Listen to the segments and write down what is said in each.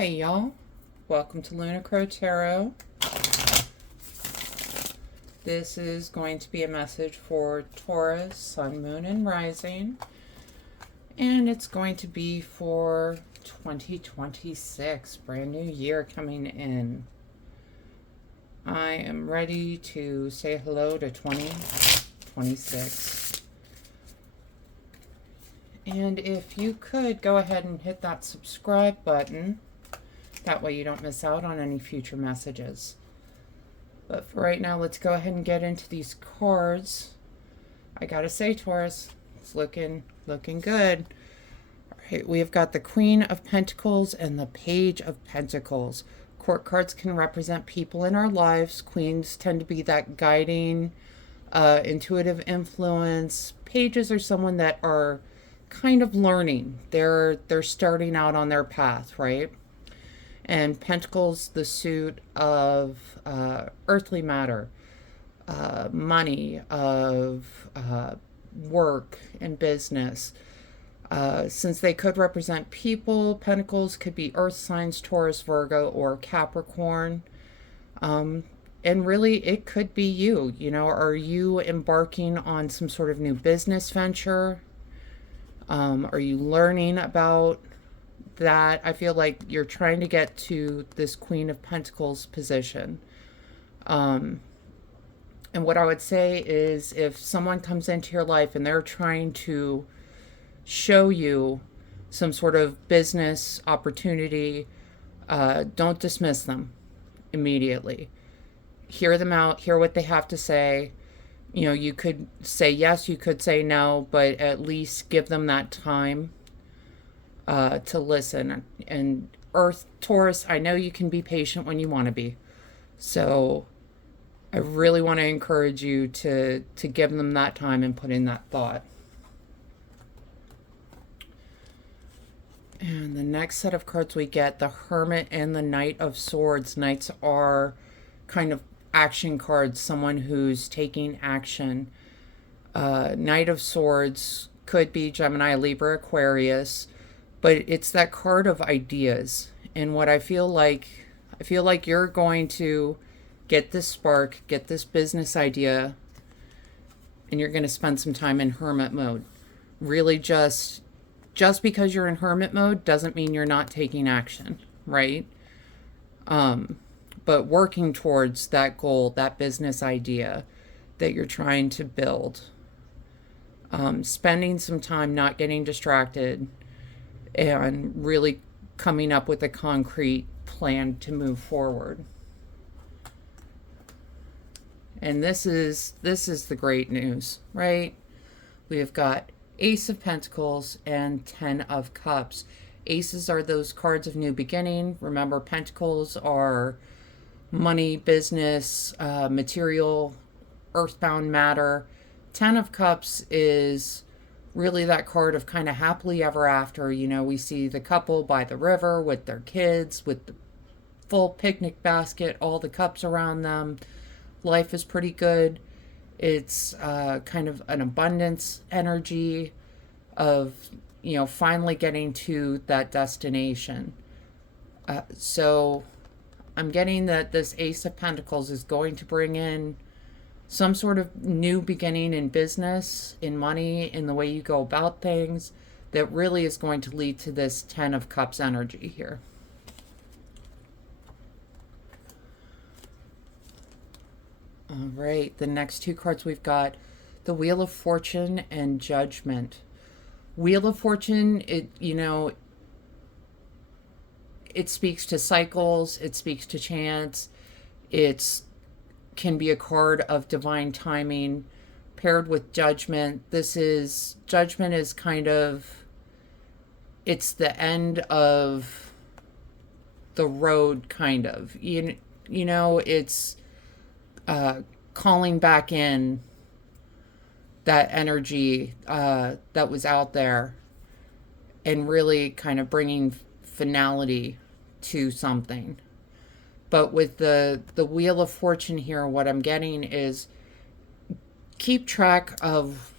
Hey y'all, welcome to Lunar Tarot. This is going to be a message for Taurus, Sun, Moon, and Rising. And it's going to be for 2026, brand new year coming in. I am ready to say hello to 2026. And if you could go ahead and hit that subscribe button. That way you don't miss out on any future messages. But for right now, let's go ahead and get into these cards. I gotta say, Taurus, it's looking good. All right, we have got the Queen of Pentacles and the Page of Pentacles. Court cards can represent people in our lives. Queens tend to be that guiding, intuitive influence. Pages are someone that are kind of learning. They're starting out on their path, right? And Pentacles, the suit of earthly matter, money, of work and business. Since they could represent people, Pentacles could be earth signs, Taurus, Virgo, or Capricorn. And really, it could be you. You know, are you embarking on some sort of new business venture? Are you learning about that? I feel like you're trying to get to this Queen of Pentacles position. And what I would say is if someone comes into your life and they're trying to show you some sort of business opportunity, don't dismiss them immediately. Hear them out, hear what they have to say. You know, you could say yes, you could say no, but at least give them that time to listen. And Earth, Taurus, I know you can be patient when you want to be. So I really want to encourage you to give them that time and put in that thought. And the next set of cards we get, the Hermit and the Knight of Swords. Knights are kind of action cards, someone who's taking action. Knight of Swords could be Gemini, Libra, Aquarius. But it's that card of ideas. And what I feel like you're going to get this spark, get this business idea, and you're going to spend some time in hermit mode. Really just because you're in hermit mode doesn't mean you're not taking action, right? But working towards that goal, that business idea that you're trying to build. Spending some time not getting distracted, and really coming up with a concrete plan to move forward. And this is the great news, right? We have got Ace of Pentacles and 10 of Cups. Aces are those cards of new beginning. Remember, Pentacles are money, business, material, earthbound matter. 10 of Cups is really that card of kind of happily ever after. You know, we see the couple by the river with their kids, with the full picnic basket, all the cups around them. Life is pretty good. It's kind of an abundance energy of, you know, finally getting to that destination. So I'm getting that this Ace of Pentacles is going to bring in some sort of new beginning in business, in money, in the way you go about things, that really is going to lead to this 10 of Cups energy here. All right, the next two cards we've got the Wheel of Fortune and Judgment. Wheel of Fortune, it speaks to cycles, it speaks to chance, can be a card of divine timing paired with Judgment. Judgment is kind of, it's the end of the road, kind of. You know, it's calling back in that energy that was out there and really kind of bringing finality to something. But with the Wheel of Fortune here, what I'm getting is keep track of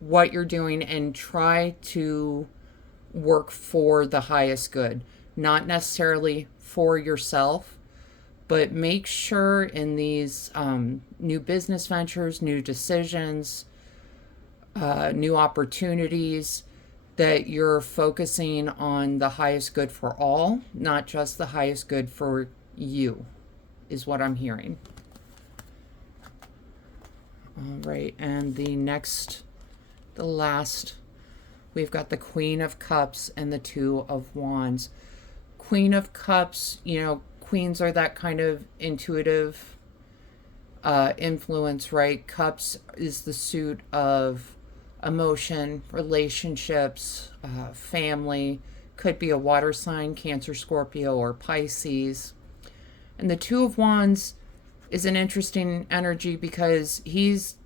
what you're doing and try to work for the highest good. not necessarily for yourself, but make sure in these new business ventures, new decisions, new opportunities, that you're focusing on the highest good for all, not just the highest good for you, is what I'm hearing. All right, and the last, we've got the Queen of Cups and the Two of Wands. Queen of Cups, queens are that kind of intuitive influence, right? Cups is the suit of emotion, relationships, family. Could be a water sign, Cancer, Scorpio, or Pisces. And the Two of Wands is an interesting energy because he's,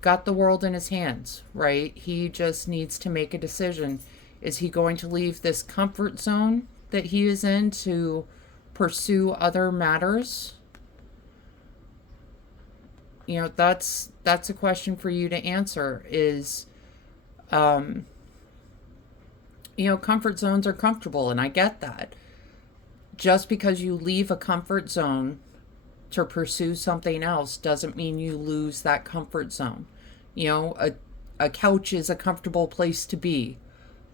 got the world in his hands, right? He just needs to make a decision. Is he going to leave this comfort zone that he is in to pursue other matters? That's a question for you to answer. Is comfort zones are comfortable, and I get that. Just because you leave a comfort zone to pursue something else doesn't mean you lose that comfort zone. A couch is a comfortable place to be,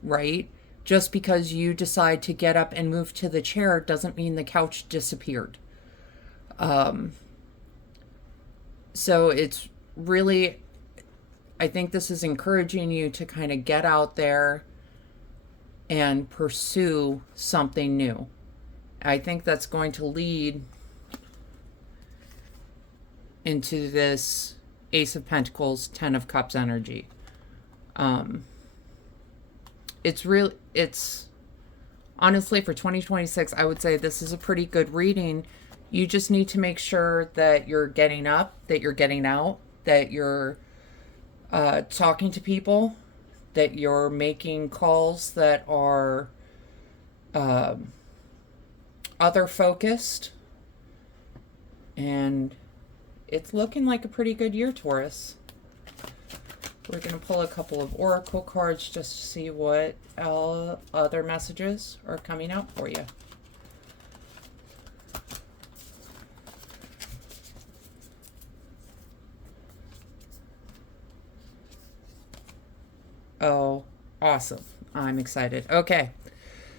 right? Just because you decide to get up and move to the chair doesn't mean the couch disappeared. So it's really, I think this is encouraging you to kind of get out there and pursue something new. I think that's going to lead into this Ace of Pentacles, Ten of Cups energy. It's honestly, for 2026, I would say this is a pretty good reading. You just need to make sure that you're getting up, that you're getting out, that you're talking to people, that you're making calls that are other focused. And it's looking like a pretty good year, Taurus. We're going to pull a couple of oracle cards just to see what other messages are coming out for you. Oh, awesome. I'm excited. Okay.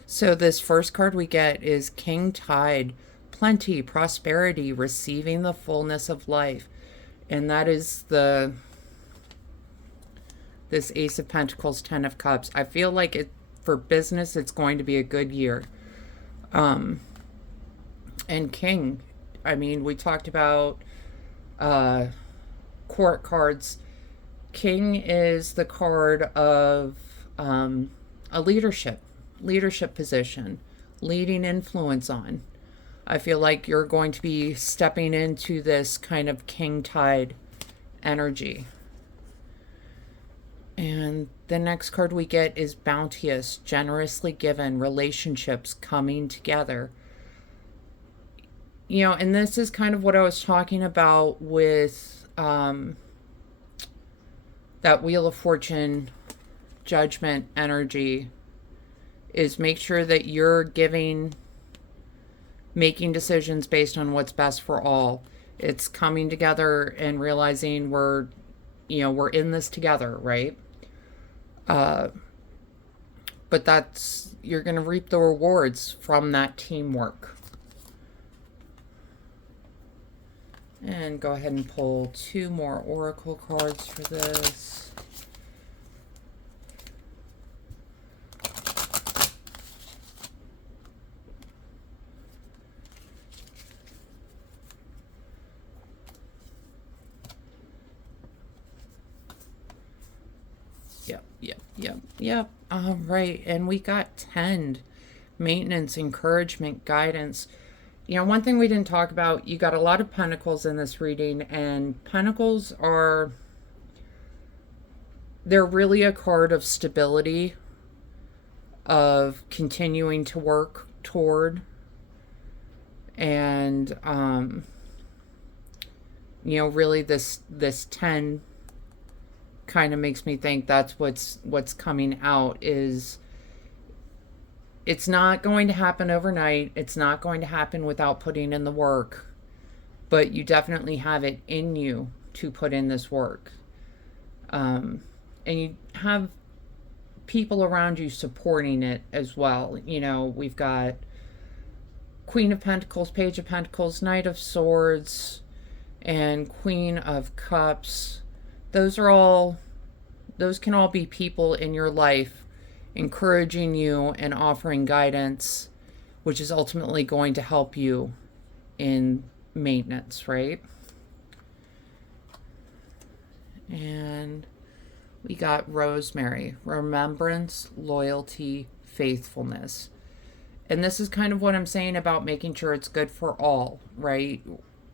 So this first card we get is King Tide. Plenty, prosperity, receiving the fullness of life. And that is this Ace of Pentacles, Ten of Cups. I feel like for business, it's going to be a good year. And King, I mean, we talked about court cards. King is the card of a leadership position, leading influence on. I feel like you're going to be stepping into this kind of King Tide energy. And the next card we get is Bounteous, generously given, relationships coming together. And this is kind of what I was talking about with that Wheel of Fortune Judgment energy, is make sure that you're making decisions based on what's best for all. It's coming together and realizing we're in this together, right? But you're going to reap the rewards from that teamwork. And go ahead and pull two more oracle cards for this. Yep. All right. And we got Tend, maintenance, encouragement, guidance. One thing we didn't talk about, you got a lot of pentacles in this reading, and pentacles they're really a card of stability, of continuing to work toward, and really this 10 kind of makes me think that's what's coming out, is It's not going to happen overnight. It's not going to happen without putting in the work. But you definitely have it in you to put in this work. And you have people around you supporting it as well. You know, we've got Queen of Pentacles, Page of Pentacles, Knight of Swords, and Queen of Cups. Those can all be people in your life encouraging you and offering guidance, which is ultimately going to help you in maintenance, right? And we got Rosemary, remembrance, loyalty, faithfulness. And this is kind of what I'm saying about making sure it's good for all, right?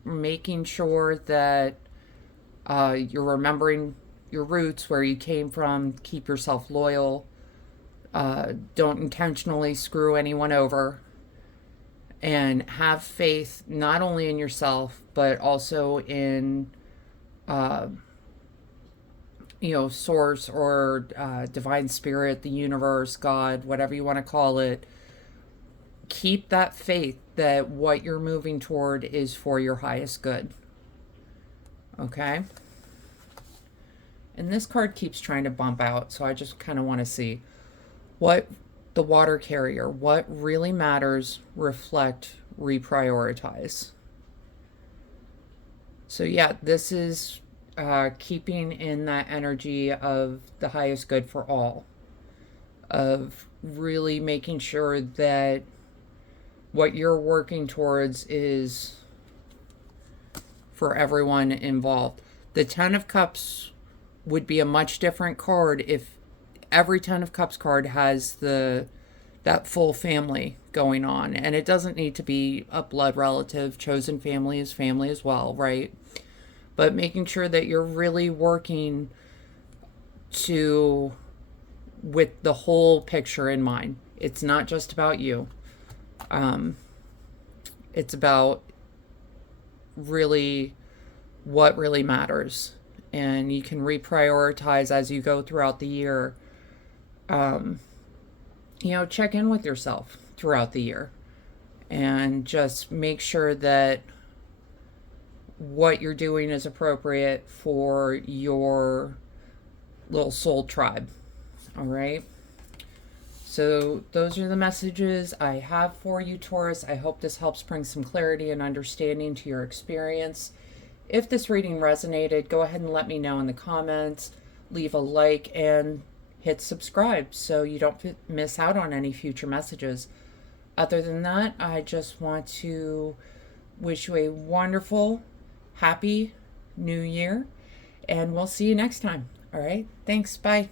Making sure that you're remembering your roots, where you came from, keep yourself loyal, don't intentionally screw anyone over, and have faith not only in yourself, but also in, source or divine spirit, the universe, God, whatever you want to call it. Keep that faith that what you're moving toward is for your highest good. Okay? And this card keeps trying to bump out, so I just kind of want to see what the water carrier, what really matters, reflect, reprioritize. So yeah, this is keeping in that energy of the highest good for all, of really making sure that what you're working towards is for everyone involved. The Ten of Cups would be a much different card if every Ten of Cups card has that full family going on. And it doesn't need to be a blood relative. Chosen family is family as well, right? But making sure that you're really working with the whole picture in mind. It's not just about you. It's about really what really matters. And you can reprioritize as you go throughout the year. Check in with yourself throughout the year and just make sure that what you're doing is appropriate for your little soul tribe. All right. So those are the messages I have for you, Taurus. I hope this helps bring some clarity and understanding to your experience. If this reading resonated, go ahead and let me know in the comments. Leave a like and hit subscribe so you don't miss out on any future messages. Other than that, I just want to wish you a wonderful, happy new year, and we'll see you next time. All right. Thanks. Bye.